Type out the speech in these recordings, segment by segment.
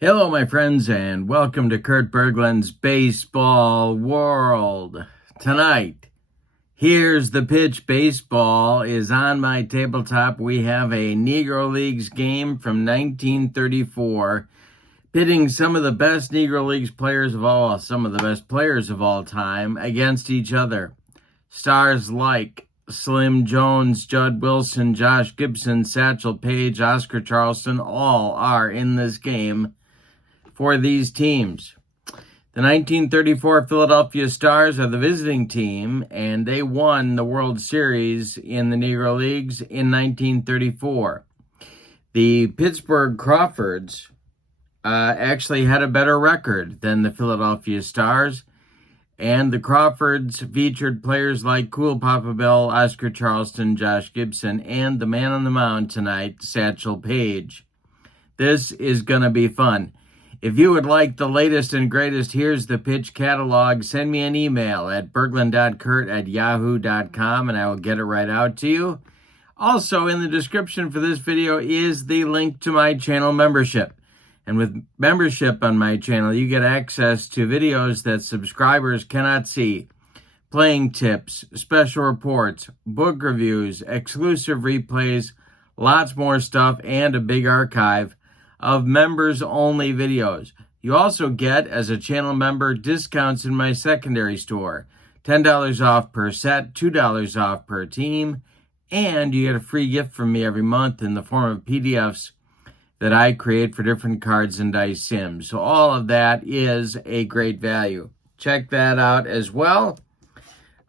Hello, my friends, and welcome to Kurt Bergland's Baseball World. Tonight, here's the pitch. Baseball is on my tabletop. We have a Negro Leagues game from 1934, pitting some of the best Negro Leagues players of all, some of the best players of all time against each other. Stars like Slim Jones, Judd Wilson, Josh Gibson, Satchel Paige, Oscar Charleston, all are in this game for these teams. The 1934 Philadelphia Stars are the visiting team, and they won the World Series in the Negro Leagues in 1934. The Pittsburgh Crawfords actually had a better record than the Philadelphia Stars, and the Crawfords featured players like Cool Papa Bell, Oscar Charleston, Josh Gibson, and the man on the mound tonight, Satchel Paige. This is going to be fun. If you would like the latest and greatest Here's the Pitch catalog, send me an email at Bergland.kurt@yahoo.com and I will get it right out to you. Also, in the description for this video is the link to my channel membership. And with membership on my channel, you get access to videos that subscribers cannot see. Playing tips, special reports, book reviews, exclusive replays, lots more stuff, and a big archive of members-only videos. You also get, as a channel member, discounts in my secondary store. $10 off per set, $2 off per team, and you get a free gift from me every month in the form of PDFs that I create for different cards and dice sims. So all of that is a great value. Check that out as well.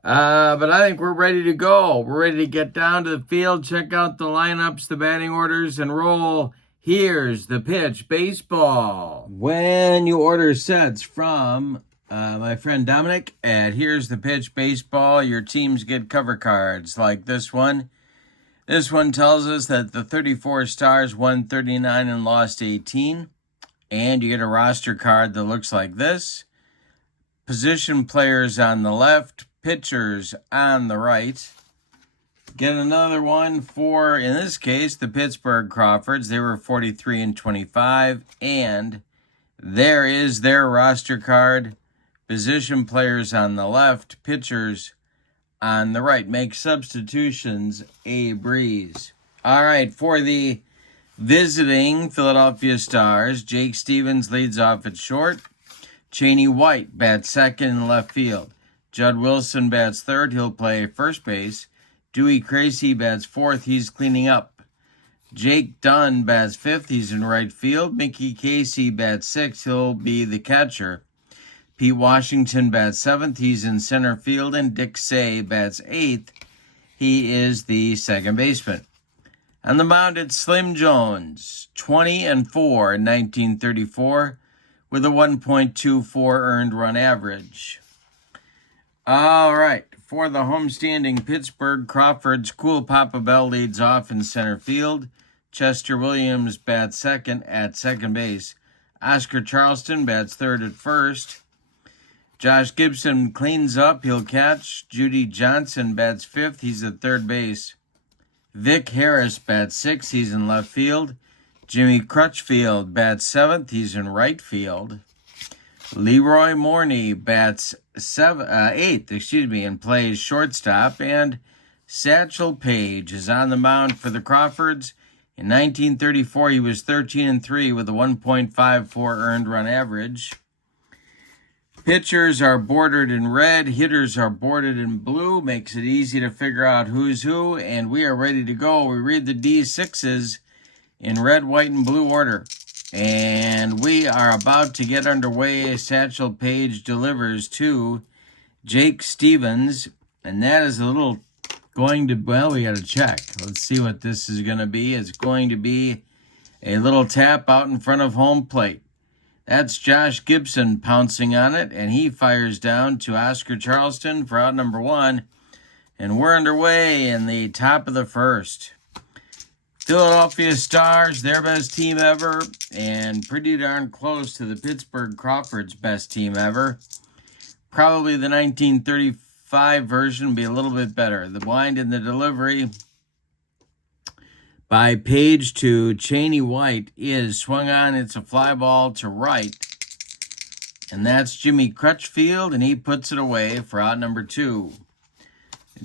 But I think we're ready to go. We're ready to get down to the field, check out the lineups, the batting orders, and roll. Here's the pitch. Baseball. When you order sets from my friend Dominic at Here's the Pitch Baseball, your teams get cover cards like this one. This one tells us that the 34 Stars won 39 and lost 18. And you get a roster card that looks like this. Position players on the left, pitchers on the right. Get another one for, in this case, the Pittsburgh Crawfords. They were 43 and 25. And there is their roster card. Position players on the left, pitchers on the right. Make substitutions a breeze. All right, for the visiting Philadelphia Stars, Jake Stevens leads off at short. Cheney White bats second in left field. Judd Wilson bats third. He'll play first base. Dewey Crazy bats fourth. He's cleaning up. Jake Dunn bats fifth. He's in right field. Mickey Casey bats sixth. He'll be the catcher. Pete Washington bats seventh. He's in center field. And Dick Say bats eighth. He is the second baseman. On the mound, it's Slim Jones, 20 and 4 in 1934, with a 1.24 earned run average. All right. For the homestanding Pittsburgh Crawfords, Cool Papa Bell leads off in center field. Chester Williams bats second at second base. Oscar Charleston bats third at first. Josh Gibson cleans up. He'll catch. Judy Johnson bats fifth. He's at third base. Vic Harris bats sixth. He's in left field. Jimmy Crutchfield bats seventh. He's in right field. Leroy Morney bats eighth, and plays shortstop. And Satchel Paige is on the mound for the Crawfords. In 1934, he was 13 and 3 with a 1.54 earned run average. Pitchers are bordered in red. Hitters are bordered in blue. Makes it easy to figure out who's who. And we are ready to go. We read the D6s in red, white, and blue order. And we are about to get underway. Satchel Paige delivers to Jake Stevens. And that is a little going to, well, we got to check. Let's see what this is going to be. It's going to be a little tap out in front of home plate. That's Josh Gibson pouncing on it. And he fires down to Oscar Charleston for out number one. And we're underway in the top of the first. Philadelphia Stars, their best team ever, and pretty darn close to the Pittsburgh Crawfords' best team ever. Probably the 1935 version would be a little bit better. The blind and the delivery. by Paige to Cheney White is swung on. It's a fly ball to right. And that's Jimmy Crutchfield, and he puts it away for out number 2.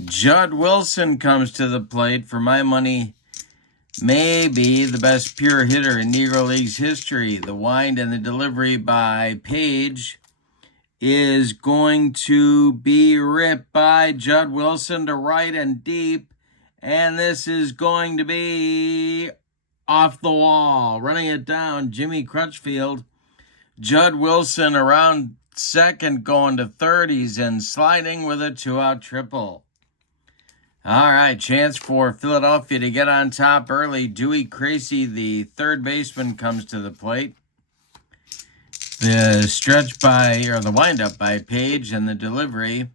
Judd Wilson comes to the plate. For my money, maybe the best pure hitter in Negro League's history. The wind and the delivery by Paige is going to be ripped by Judd Wilson to right and deep. And this is going to be off the wall. Running it down, Jimmy Crutchfield. Judd Wilson around second, going to third. He's in sliding with a 2-out triple. All right, chance for Philadelphia to get on top early. Dewey Crazy, the third baseman, comes to the plate. The windup by Paige, and the delivery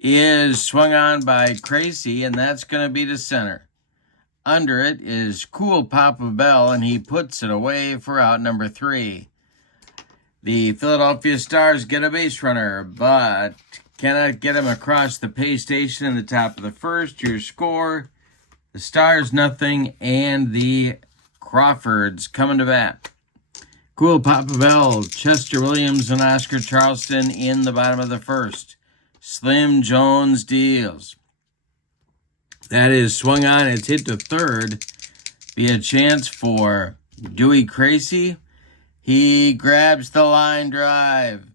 is swung on by Crazy, and that's going to be to center. Under it is Cool Papa Bell, and he puts it away for out number 3. The Philadelphia Stars get a base runner, but cannot get him across the pay station in the top of the first. Your score, the Stars nothing, and the Crawfords coming to bat. Cool Papa Bell, Chester Williams, and Oscar Charleston in the bottom of the first. Slim Jones deals. That is swung on. It's hit to third. Be a chance for Dewey Crazy. He grabs the line drive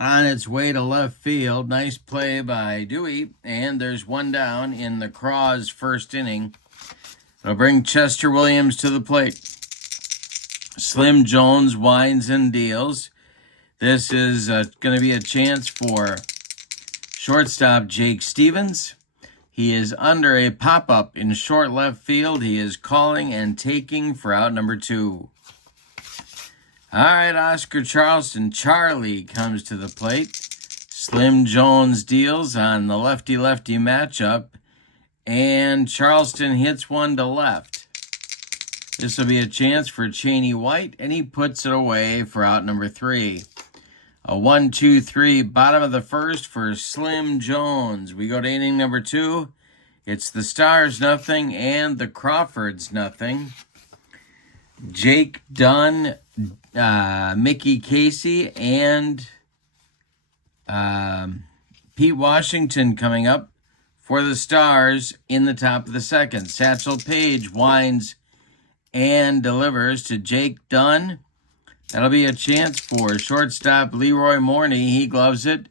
on its way to left field. Nice play by Dewey. And there's one down in the Craws first inning. It'll bring Chester Williams to the plate. Slim Jones winds and deals. This is going to be a chance for shortstop Jake Stevens. He is under a pop-up in short left field. He is calling and taking for out number 2. All right, Oscar Charleston, Charlie, comes to the plate. Slim Jones deals on the lefty-lefty matchup, and Charleston hits one to left. This will be a chance for Cheney White, and he puts it away for out number 3. A 1-2-3 bottom of the first for Slim Jones. We go to inning number 2. It's the Stars nothing and the Crawfords nothing. Jake Dunn, Mickey Casey, and Pete Washington coming up for the Stars in the top of the second. Satchel Paige winds and delivers to Jake Dunn. That'll be a chance for shortstop Leroy Morney. He gloves it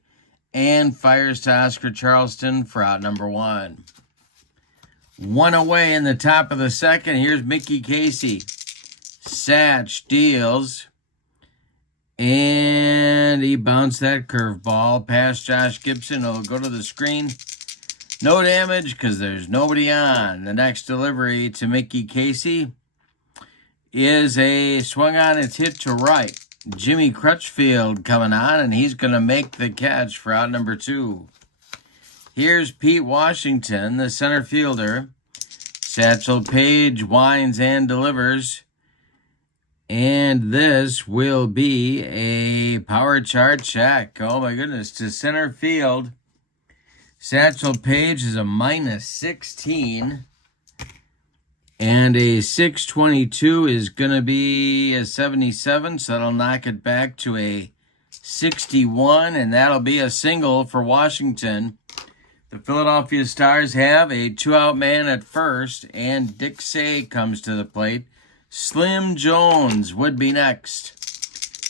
and fires to Oscar Charleston for out number 1. One away in the top of the second. Here's Mickey Casey. Satch deals, and he bounced that curveball past Josh Gibson. It'll go to the screen. No damage because there's nobody on. The next delivery to Mickey Casey is a swung on. It's hit to right. Jimmy Crutchfield coming on, and he's going to make the catch for out number 2. Here's Pete Washington, the center fielder. Satchel Paige winds and delivers. And this will be a power chart check. Oh my goodness, to center field. Satchel Paige is a -16. And a 622 is going to be a 77, so that'll knock it back to a 61, and that'll be a single for Washington. The Philadelphia Stars have a 2-out man at first, and Dick Say comes to the plate. Slim Jones would be next.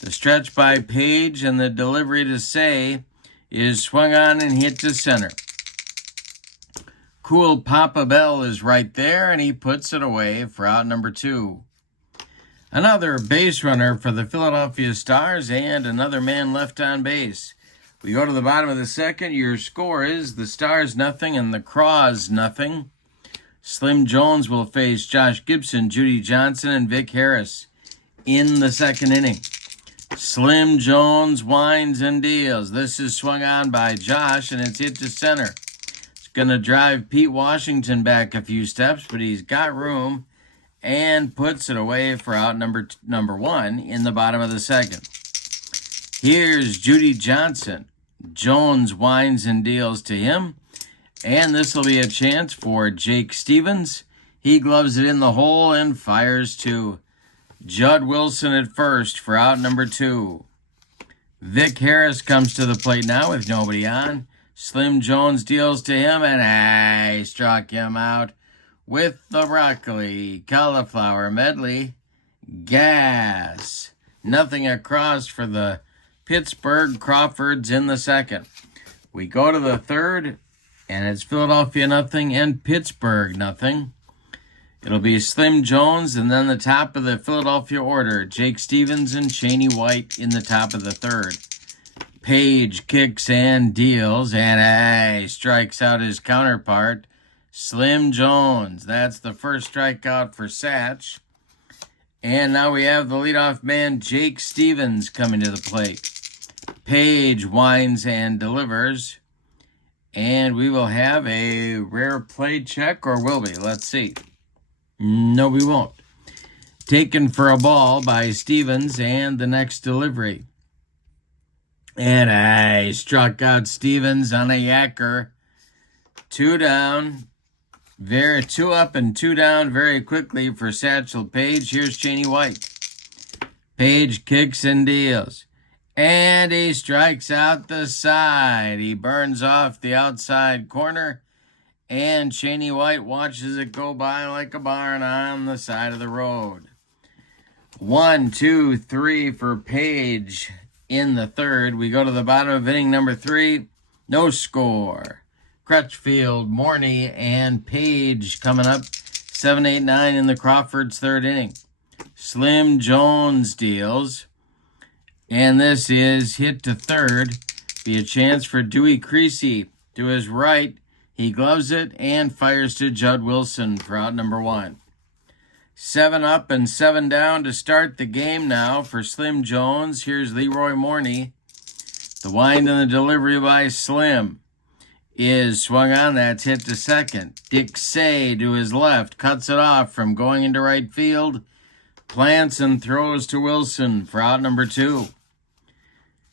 The stretch by Paige and the delivery to Say is swung on and hit to center. Cool Papa Bell is right there, and he puts it away for out number 2. Another base runner for the Philadelphia Stars and another man left on base. We go to the bottom of the second. Your score is the Stars nothing and the Craws nothing. Slim Jones will face Josh Gibson, Judy Johnson, and Vic Harris in the second inning. Slim Jones winds and deals. This is swung on by Josh, and it's hit to center. It's going to drive Pete Washington back a few steps, but he's got room and puts it away for out number 1 in the bottom of the second. Here's Judy Johnson. Jones winds and deals to him. And this will be a chance for Jake Stevens. He gloves it in the hole and fires to Judd Wilson at first for out number 2. Vic Harris comes to the plate now with nobody on. Slim Jones deals to him, and he struck him out with the broccoli cauliflower medley. Gas. Nothing across for the Pittsburgh Crawfords in the second. We go to the third, and it's Philadelphia nothing and Pittsburgh nothing. It'll be Slim Jones, and then the top of the Philadelphia order, Jake Stevens and Cheney White in the top of the third. Paige kicks and deals, and strikes out his counterpart, Slim Jones. That's the first strikeout for Satch. And now we have the leadoff man, Jake Stevens, coming to the plate. Paige winds and delivers. And we will have a rare play check, or will we? Let's see. No, we won't. Taken for a ball by Stevens, and the next delivery. And he struck out Stevens on a yacker. 2 down. 2 up and 2 down very quickly for Satchel Paige. Here's Cheney White. Paige kicks and deals. And he strikes out the side. He burns off the outside corner. And Cheney White watches it go by like a barn on the side of the road. 1, 2, 3 for Paige in the third. We go to the bottom of inning number 3. No score. Crutchfield, Morney, and Paige coming up. 7, 8, 9 in the Crawfords' third inning. Slim Jones deals. And this is hit to third. Be a chance for Dewey Creasy to his right. He gloves it and fires to Judd Wilson for out number 1. 7 up and 7 down to start the game now for Slim Jones. Here's Leroy Morney. The wind and the delivery by Slim is swung on. That's hit to second. Dick Say to his left cuts it off from going into right field. Plants and throws to Wilson for out number 2.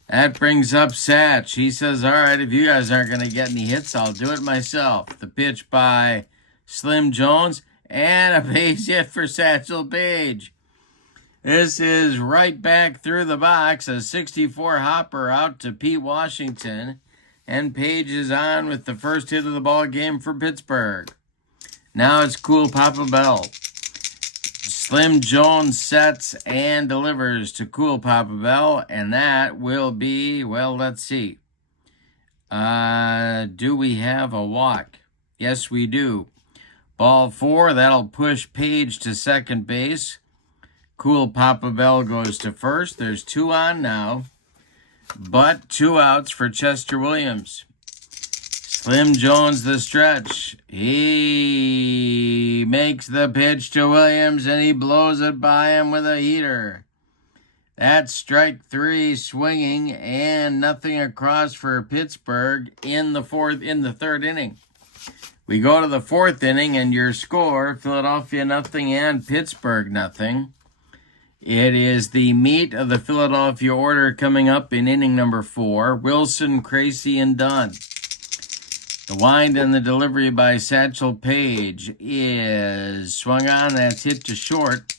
That brings up Satch. He says, all right, if you guys aren't going to get any hits, I'll do it myself. The pitch by Slim Jones, and a base hit for Satchel Paige. This is right back through the box. A 64 hopper out to Pete Washington, and Paige is on with the first hit of the ball game for Pittsburgh. Now it's Cool Papa Bell. Slim Jones sets and delivers to Cool Papa Bell, and that will be, well, let's see. Do we have a walk? Yes, we do. Ball 4, that'll push Paige to second base. Cool Papa Bell goes to first. There's 2 on now, but 2 outs for Chester Williams. Slim Jones the stretch. He makes the pitch to Williams, and he blows it by him with a heater. That's strike 3 swinging, and nothing across for Pittsburgh in the third inning. We go to the 4th inning, and your score, Philadelphia nothing and Pittsburgh nothing. It is the meat of the Philadelphia order coming up in inning number 4. Wilson, Creasy, and Dunn. The wind and the delivery by Satchel Paige is swung on. That's hit to short.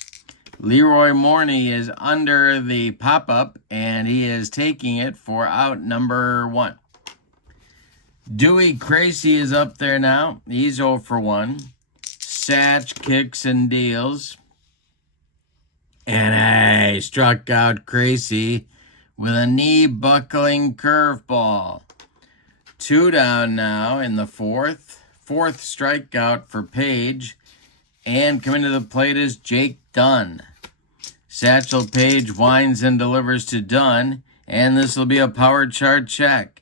Leroy Morney is under the pop-up, and he is taking it for out number 1. Dewey Creasy is up there now. He's 0 for 1. Satch kicks and deals. And he struck out Creasy with a knee-buckling curveball. 2 down now in the 4th. 4th strikeout for Paige. And coming to the plate is Jake Dunn. Satchel Paige winds and delivers to Dunn. And this will be a power chart check.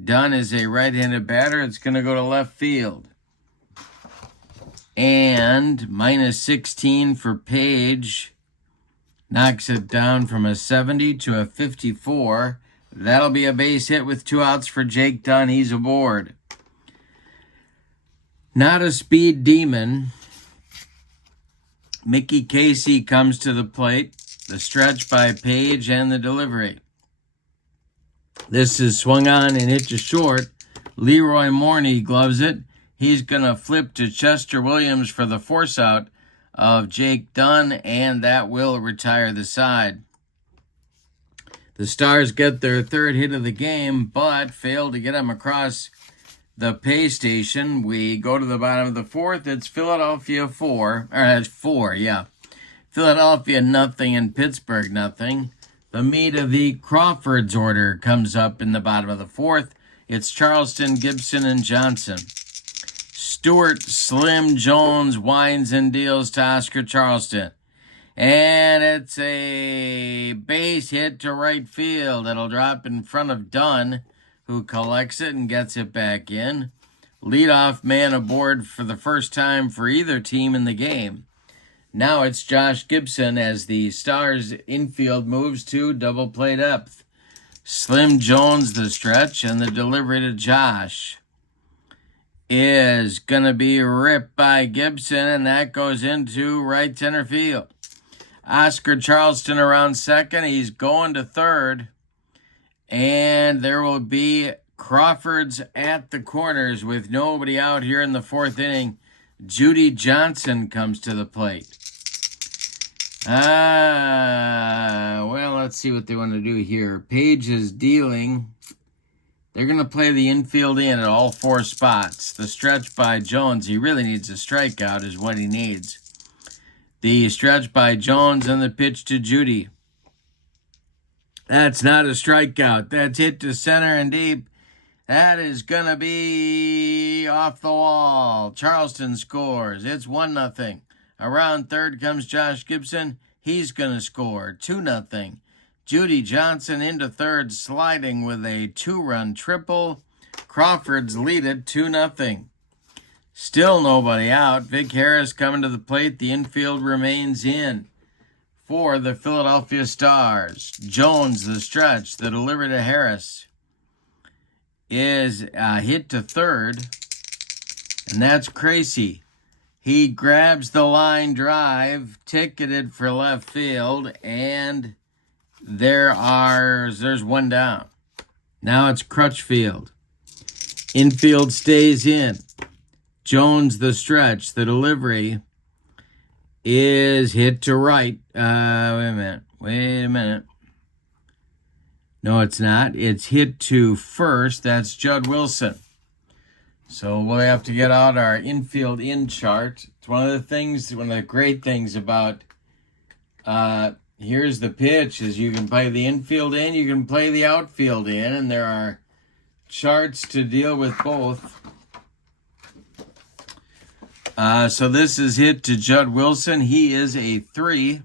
Dunn is a right-handed batter. It's going to go to left field. And minus 16 for Paige. Knocks it down from a 70 to a 54. That'll be a base hit with 2 outs for Jake Dunn. He's aboard. Not a speed demon. Mickey Casey comes to the plate. The stretch by Paige and the delivery. This is swung on and hit to short. Leroy Morney gloves it. He's going to flip to Chester Williams for the force out of Jake Dunn, and that will retire the side. The Stars get their third hit of the game, but fail to get him across the pay station. We go to the bottom of the fourth. It's Philadelphia 4. Philadelphia nothing and Pittsburgh nothing. The meat of the Crawford's order comes up in the bottom of the fourth. It's Charleston, Gibson, and Johnson. Stewart, Slim, Jones, winds and deals to Oscar Charleston. And it's a base hit to right field. It'll drop in front of Dunn, who collects it and gets it back in. Leadoff man aboard for the first time for either team in the game. Now it's Josh Gibson as the Stars infield moves to double play depth. Slim Jones the stretch, and the delivery to Josh is going to be ripped by Gibson, and that goes into right center field. Oscar Charleston around second. He's going to third. And there will be Crawford's at the corners with nobody out here in the fourth inning. Judy Johnson comes to the plate. Well, let's see what they want to do here. Paige is dealing. They're going to play the infield in at all four spots. The stretch by Jones, he really needs a strikeout is what he needs. The stretch by Jones and the pitch to Judy. That's not a strikeout. That's hit to center and deep. That is going to be off the wall. Charleston scores. It's 1-0. Around third comes Josh Gibson. He's going to score 2-0. Judy Johnson into third, sliding with a 2-run triple. Crawford's lead it 2-0. Still nobody out. Vic Harris coming to the plate. The infield remains in for the Philadelphia Stars. Jones, the stretch, the delivery to Harris is hit to third, and that's crazy. He grabs the line drive, ticketed for left field, and there's one down. Now it's Crutchfield. Infield stays in. Jones, the stretch, the delivery is hit to right. Wait a minute. No, it's not. It's hit to first. That's Judd Wilson. So we'll have to get out our infield in chart. It's one of the great things about here's the pitch is you can play the infield in, you can play the outfield in, and there are charts to deal with both. So this is hit to Judd Wilson. He is a 3.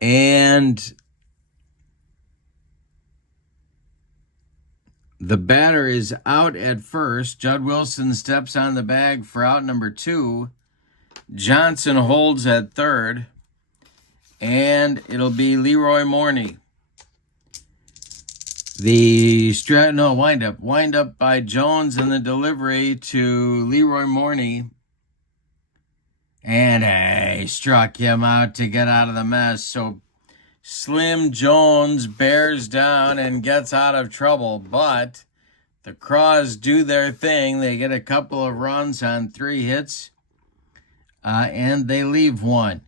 And the batter is out at first. Judd Wilson steps on the bag for out number 2. Johnson holds at third. And it'll be Leroy Morney. Wind up by Jones and the delivery to Leroy Morney. And he struck him out to get out of the mess. So Slim Jones bears down and gets out of trouble. But the Craws do their thing. They get a couple of runs on 3 hits. And they leave 1.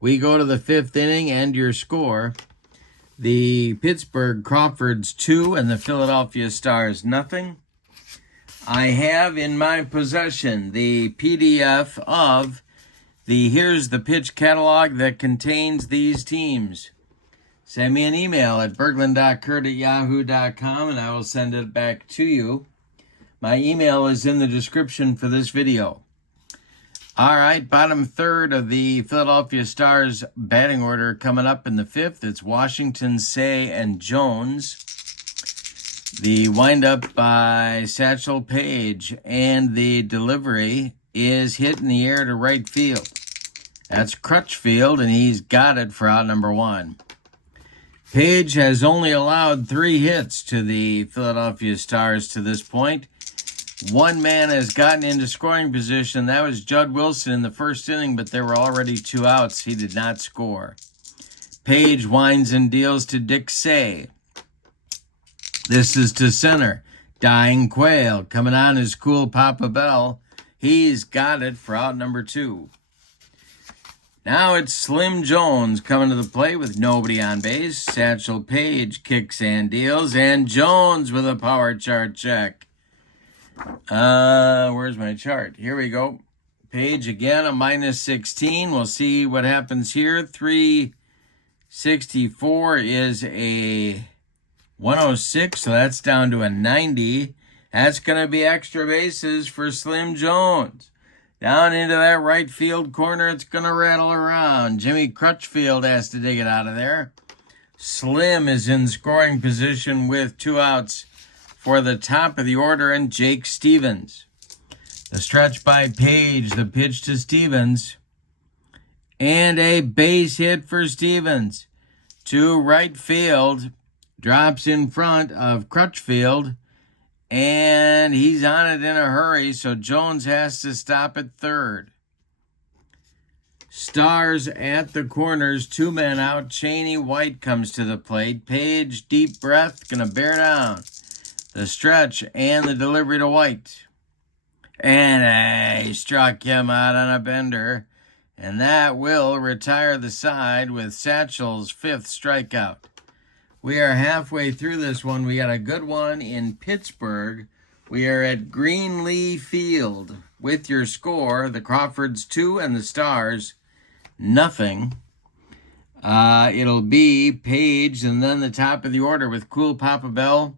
We go to the 5th inning and your score. The Pittsburgh Crawfords 2 and the Philadelphia Stars nothing. I have in my possession the PDF of the Here's the Pitch catalog that contains these teams. Send me an email at Bergland.kurt@yahoo.com and I will send it back to you. My email is in the description for this video. All right, bottom third of the Philadelphia Stars batting order coming up in the 5th. It's Washington, Say, and Jones. The windup by Satchel Paige, and the delivery is hit in the air to right field. That's Crutchfield, and he's got it for out number 1. Paige has only allowed 3 hits to the Philadelphia Stars to this point. One man has gotten into scoring position. That was Judd Wilson in the first inning, but there were already 2 outs. He did not score. Paige winds and deals to Dick Say. This is to center. Dying Quail. Coming on is Cool Papa Bell. He's got it for out number 2. Now it's Slim Jones coming to the plate with nobody on base. Satchel Paige kicks and deals. And Jones with a power chart check. Where's my chart? Here we go. Paige again, a -16. We'll see what happens here. 364 is a 106, so that's down to a 90. That's going to be extra bases for Slim Jones. Down into that right field corner, it's going to rattle around. Jimmy Crutchfield has to dig it out of there. Slim is in scoring position with 2 outs for the top of the order and Jake Stevens. The stretch by Paige, the pitch to Stevens, and a base hit for Stevens. To right field, drops in front of Crutchfield, and he's on it in a hurry, so Jones has to stop at third. Stars at the corners, 2 men out. Cheney White comes to the plate. Paige, deep breath, gonna bear down. The stretch and the delivery to White. And he struck him out on a bender. And that will retire the side with Satchel's 5th strikeout. We are halfway through this one. We got a good one in Pittsburgh. We are at Greenlee Field with your score. The Crawfords 2 and the Stars nothing. It'll be Paige and then the top of the order with Cool Papa Bell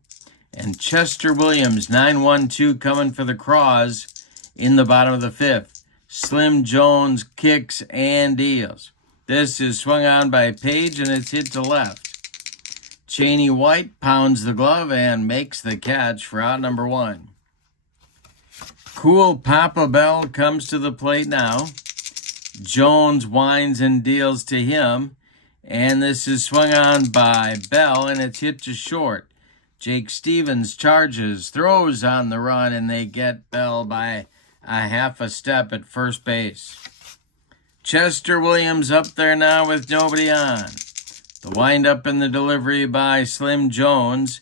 and Chester Williams, 9-1-2 coming for the Craws in the bottom of the 5th. Slim Jones kicks and deals. This is swung on by Paige and it's hit to left. Cheney White pounds the glove and makes the catch for out number 1. Cool Papa Bell comes to the plate now. Jones winds and deals to him. And this is swung on by Bell and it's hit to short. Jake Stevens charges, throws on the run, and they get Bell by a half a step at first base. Chester Williams up there now with nobody on. The windup and the delivery by Slim Jones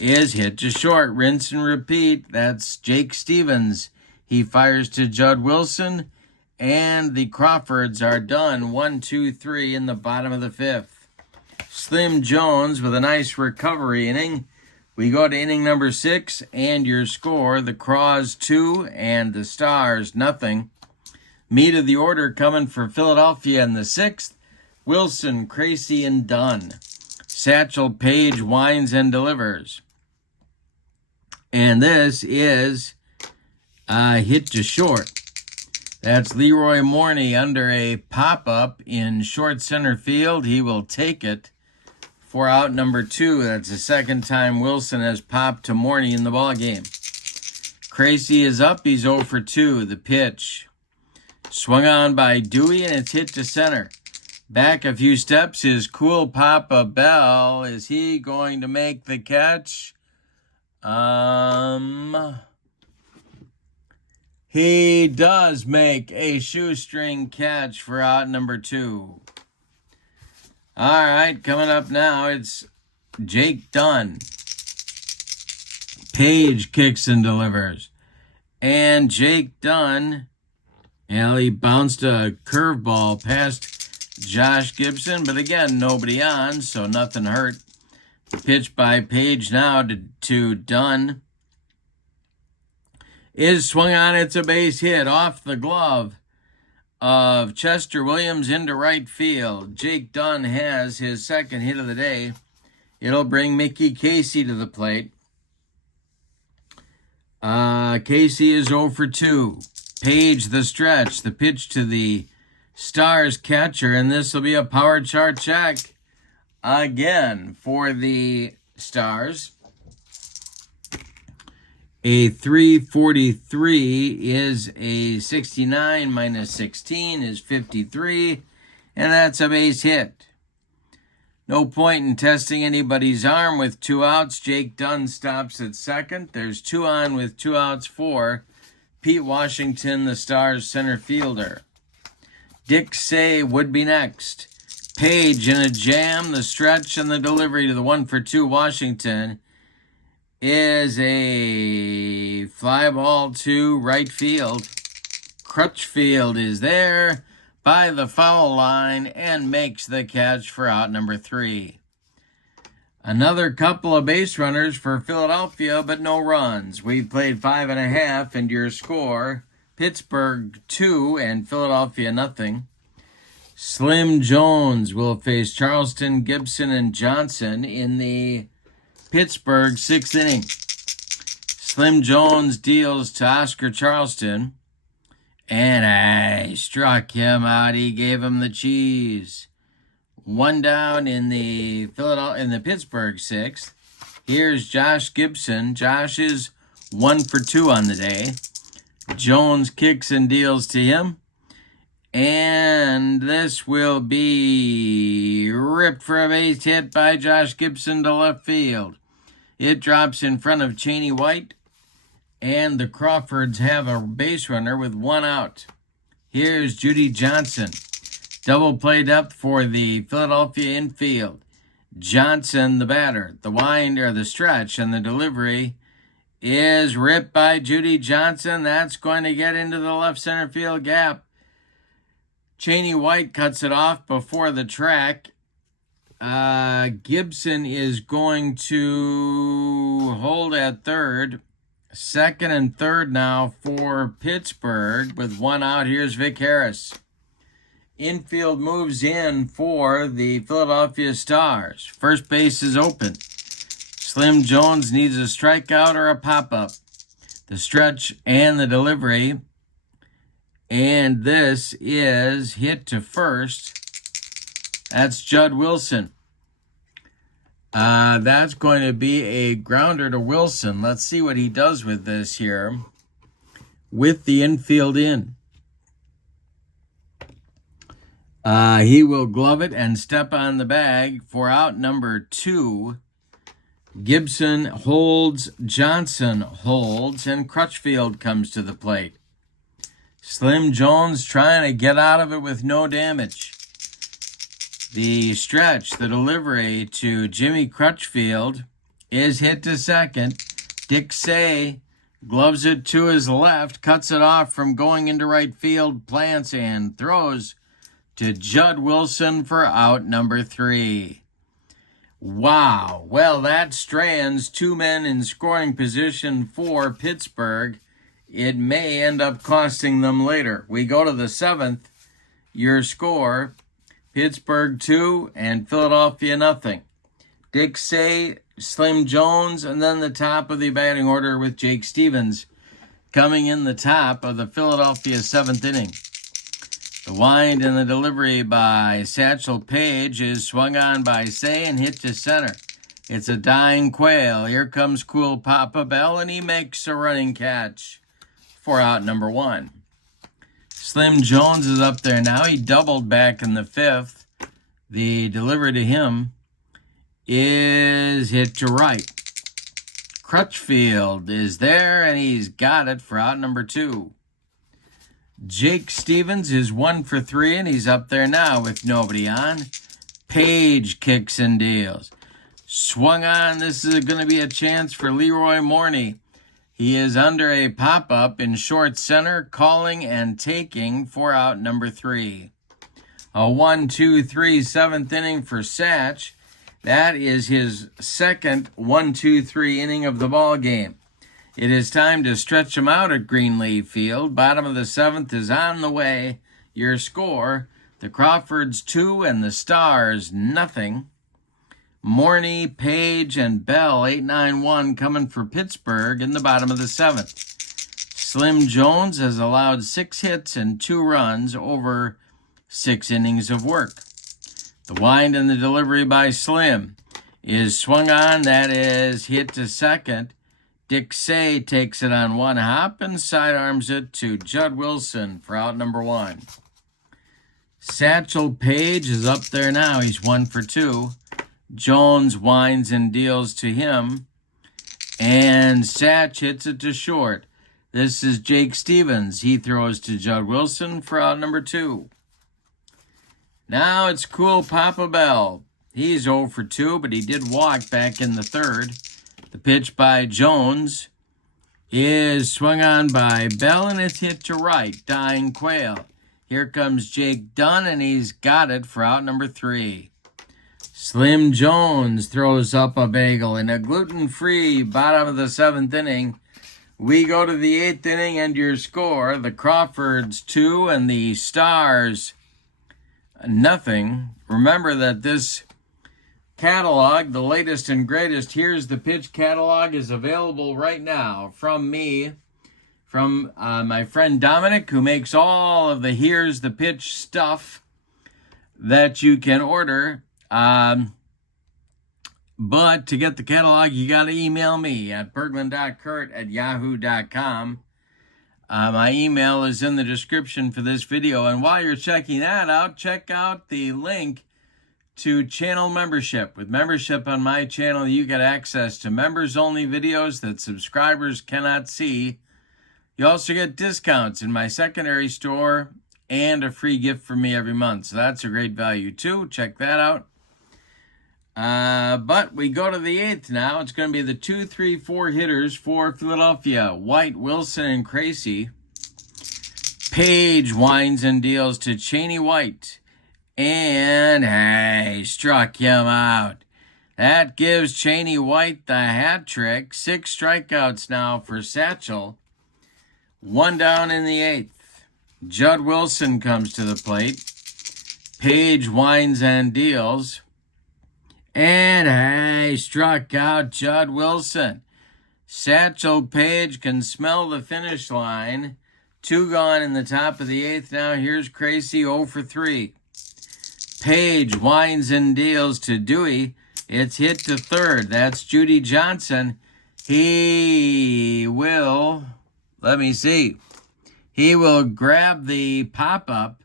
is hit to short. Rinse and repeat. That's Jake Stevens. He fires to Judd Wilson, and the Crawfords are done 1-2-3 in the bottom of the 5th. Slim Jones with a nice recovery inning. We go to inning number 6, and your score, the Craws 2 and the Stars nothing. Meat of the order coming for Philadelphia in the 6th. Wilson, Crazy, and Dunn. Satchel Paige winds and delivers. And this is a hit to short. That's Leroy Morney under a pop-up in short center field. He will take it for out number 2. That's the second time Wilson has popped to Morney in the ballgame. Crazy is up. He's 0 for 2. The pitch swung on by Dewey, and it's hit to center. Back a few steps is Cool Papa Bell. Is he going to make the catch? He does make a shoestring catch for out number 2. All right, coming up now, it's Jake Dunn. Paige kicks and delivers. And Jake Dunn, he bounced a curveball past Josh Gibson, but again, nobody on, so nothing hurt. The pitch by Paige now to Dunn is swung on. It's a base hit off the glove of Chester Williams into right field. Jake Dunn has his second hit of the day. It'll bring Mickey Casey to the plate. Casey is 0 for 2. Paige the stretch, the pitch to the Stars catcher, and this will be a power chart check again for the Stars. A 343 is a 69 minus 16 is 53, and that's a base hit. No point in testing anybody's arm with 2 outs. Jake Dunn stops at second. There's 2 on with 2 outs for Pete Washington, the Stars center fielder. Dick Say would be next. Paige in a jam, the stretch and the delivery to the 1 for 2 Washington is a fly ball to right field. Crutchfield is there by the foul line and makes the catch for out number 3. Another couple of base runners for Philadelphia, but no runs. We've played 5.5, and your score, Pittsburgh 2 and Philadelphia nothing. Slim Jones will face Charleston, Gibson, and Johnson in the Pittsburgh 6th inning. Slim Jones deals to Oscar Charleston, and I struck him out. He gave him the cheese. 1 down in the Pittsburgh 6th. Here's Josh Gibson. Josh is 1 for 2 on the day. Jones kicks and deals to him. And this will be ripped for a base hit by Josh Gibson to left field. It drops in front of Cheney White, and the Crawfords have a base runner with 1 out. Here's Judy Johnson. Double play depth for the Philadelphia infield. Johnson, the batter. The wind or the stretch and the delivery is ripped by Judy Johnson. That's going to get into the left center field gap. Cheney White cuts it off before the track. Gibson is going to hold at third. Second and third now for Pittsburgh with 1 out. Here's Vic Harris. Infield moves in for the Philadelphia Stars. First base is open. Slim Jones needs a strikeout or a pop-up. The stretch and the delivery. And this is hit to first. That's Judd Wilson. That's going to be a grounder to Wilson. Let's see what he does with this here. With the infield in. He will glove it and step on the bag for out number 2. Gibson holds, Johnson holds, and Crutchfield comes to the plate. Slim Jones trying to get out of it with no damage. The stretch, the delivery to Jimmy Crutchfield is hit to second. Dick Say gloves it to his left, cuts it off from going into right field, plants and throws to Judd Wilson for out number 3. Wow. Well, that strands 2 men in scoring position for Pittsburgh. It may end up costing them later. We go to the 7th. Your score, Pittsburgh 2 and Philadelphia nothing. Dick Say, Slim Jones, and then the top of the batting order with Jake Stevens coming in the top of the Philadelphia 7th inning. The wind and the delivery by Satchel Paige is swung on by Say and hit to center. It's a dying quail. Here comes Cool Papa Bell, and he makes a running catch for out number 1. Slim Jones is up there now. He doubled back in the 5th. The delivery to him is hit to right. Crutchfield is there, and he's got it for out number 2. Jake Stevens is 1 for 3, and he's up there now with nobody on. Paige kicks and deals. Swung on. This is going to be a chance for Leroy Morney. He is under a pop-up in short center, calling and taking for out number 3. A 1-2-3 7th inning for Satch. That is his second 1-2-3 inning of the ball game. It is time to stretch him out at Greenleaf Field. Bottom of the 7th is on the way. Your score, the Crawfords 2 and the Stars nothing. Morney, Page, and Bell 8-9-1 coming for Pittsburgh in the bottom of the 7th. Slim Jones has allowed 6 hits and 2 runs over 6 innings of work. The wind and the delivery by Slim is swung on. That is hit to second. Dick Say takes it on 1 hop and sidearms it to Judd Wilson for out number 1. Satchel Paige is up there now. He's 1 for 2. Jones winds and deals to him. And Satch hits it to short. This is Jake Stevens. He throws to Judd Wilson for out number 2. Now it's Cool Papa Bell. He's 0 for 2, but he did walk back in the 3rd. The pitch by Jones is swung on by Bell, and it's hit to right. Dying Quail. Here comes Jake Dunn, and he's got it for out number 3. Slim Jones throws up a bagel in a gluten-free bottom of the 7th inning. We go to the 8th inning, and your score, the Crawfords 2 and the Stars nothing. Remember that this catalog, the latest and greatest Here's the Pitch catalog, is available right now from me, from my friend Dominic, who makes all of the Here's the Pitch stuff that you can order. But to get the catalog, you got to email me at Bergland.kurt at yahoo.com. My email is in the description for this video. And while you're checking that out, check out the link to channel membership. With membership on my channel, you get access to members-only videos that subscribers cannot see. You also get discounts in my secondary store and a free gift from me every month. So that's a great value too. Check that out. But we go to the 8th now. It's going to be the 2, 3, 4 hitters for Philadelphia. White, Wilson, and Crazy. Paige winds and deals to Cheney White. And, hey, struck him out. That gives Cheney White the hat trick. 6 strikeouts now for Satchel. 1 down in the 8th. Judd Wilson comes to the plate. Paige winds and deals. And, hey, struck out Judd Wilson. Satchel Paige can smell the finish line. 2 gone in the top of the 8th now. Here's Crazy 0 for 3. Paige winds and deals to Dewey. It's hit to third. That's Judy Johnson. He will, he will grab the pop-up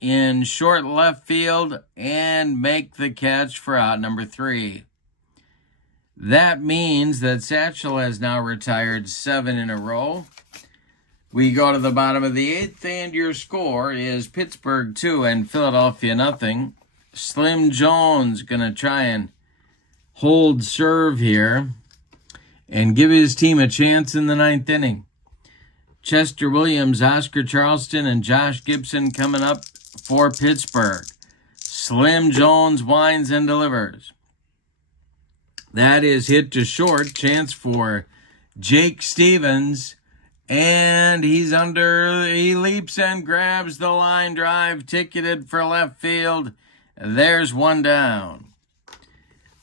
in short left field and make the catch for out number 3. That means that Satchel has now retired 7 in a row. We go to the bottom of the 8th, and your score is Pittsburgh 2 and Philadelphia nothing. Slim Jones going to try and hold serve here and give his team a chance in the 9th inning. Chester Williams, Oscar Charleston, and Josh Gibson coming up for Pittsburgh. Slim Jones winds and delivers. That is hit to short. Chance for Jake Stevens. And he's under. He leaps and grabs the line drive. Ticketed for left field. There's 1 down.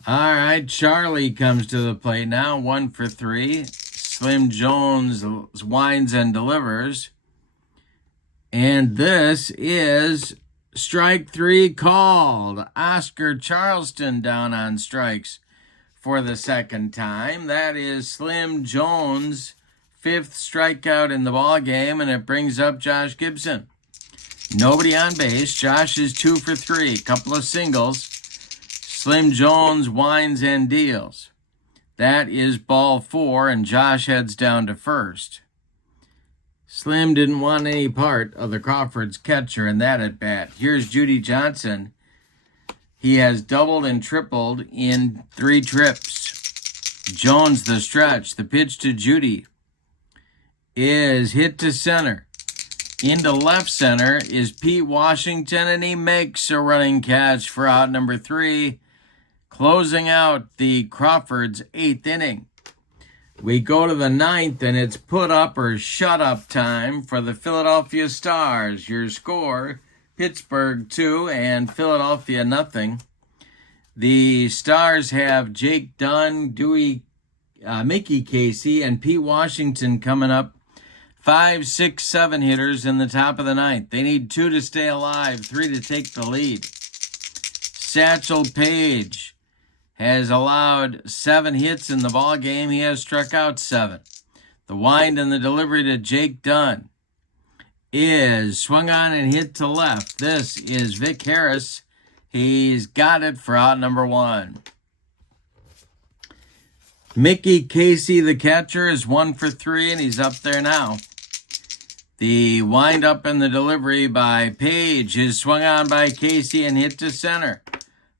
All right, Charlie comes to the plate now. 1 for 3. Slim Jones winds and delivers. And this is strike 3 called. Oscar Charleston down on strikes for the 2nd time. That is Slim Jones' 5th strikeout in the ball game, and it brings up Josh Gibson. Nobody on base. Josh is 2 for 3. Couple of singles. Slim Jones winds and deals. That is ball 4, and Josh heads down to first. Slim didn't want any part of the Crawfords catcher in that at bat. Here's Judy Johnson. He has doubled and tripled in 3 trips. Jones the stretch. The pitch to Judy is hit to center. Into left center is Pete Washington, and he makes a running catch for out number 3, closing out the Crawfords' 8th inning. We go to the 9th, and it's put up or shut up time for the Philadelphia Stars. Your score, Pittsburgh 2 and Philadelphia nothing. The Stars have Jake Dunn, Mickey Casey, and Pete Washington coming up. 5, 6, 7 hitters in the top of the 9th. They need 2 to stay alive, 3 to take the lead. Satchel Paige has allowed 7 hits in the ball game. He has struck out 7. The wind and the delivery to Jake Dunn is swung on and hit to left. This is Vic Harris. He's got it for out number 1. Mickey Casey, the catcher, is 1 for 3, and he's up there now. The wind-up and the delivery by Paige is swung on by Casey and hit to center.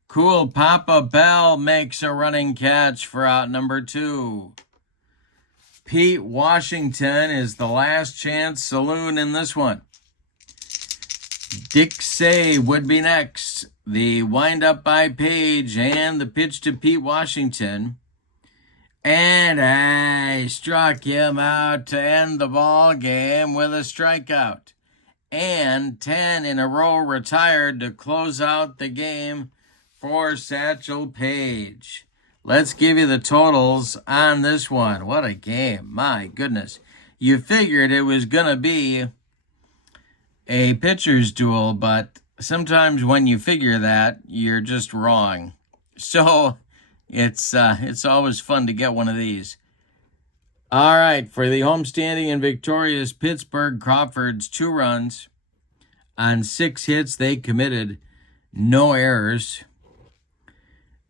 Cool Papa Bell makes a running catch for out number 2. Pete Washington is the last chance saloon in this one. Dick Say would be next. The windup by Paige and the pitch to Pete Washington. And I struck him out to end the ball game with a strikeout. And 10 in a row retired to close out the game for Satchel Paige. Let's give you the totals on this one. What a game. My goodness. You figured it was going to be a pitcher's duel, but sometimes when you figure that, you're just wrong. So it's always fun to get one of these. All right, for the homestanding and victorious Pittsburgh Crawfords, 2 runs on 6 hits. They committed no errors.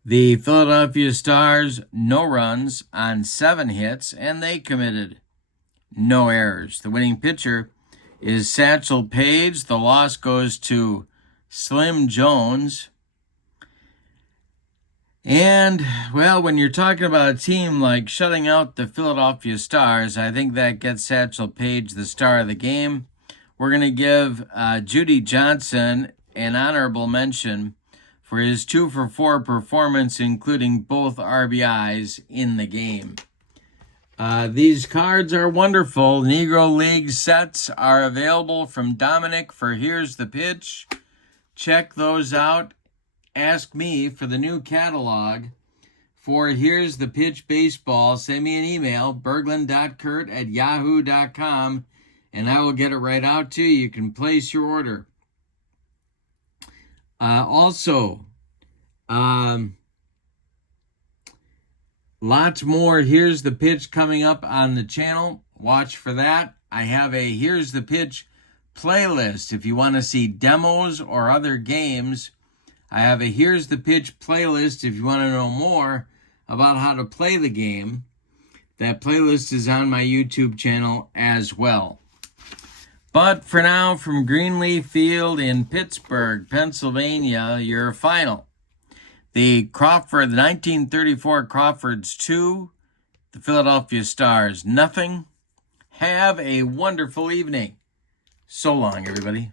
The Philadelphia Stars, no runs on 7 hits, and they committed no errors. The winning pitcher is Satchel Paige. The loss goes to Slim Jones. And, well, when you're talking about a team like shutting out the Philadelphia Stars, I think that gets Satchel Paige the star of the game. We're going to give Judy Johnson an honorable mention for his 2-for-4 performance, including both RBIs in the game. These cards are wonderful. Negro League sets are available from Dominic for Here's the Pitch. Check those out. Ask me for the new catalog for Here's the Pitch Baseball. Send me an email, Bergland.kurt at yahoo.com, and I will get it right out to you. You can place your order. Also, lots more Here's the Pitch coming up on the channel. Watch for that. I have a Here's the Pitch playlist. If you want to see demos or other games, I have a Here's the Pitch playlist if you want to know more about how to play the game. That playlist is on my YouTube channel as well. But for now, from Greenleaf Field in Pittsburgh, Pennsylvania, your final. The 1934 Crawfords 2, the Philadelphia Stars 0. Have a wonderful evening. So long, everybody.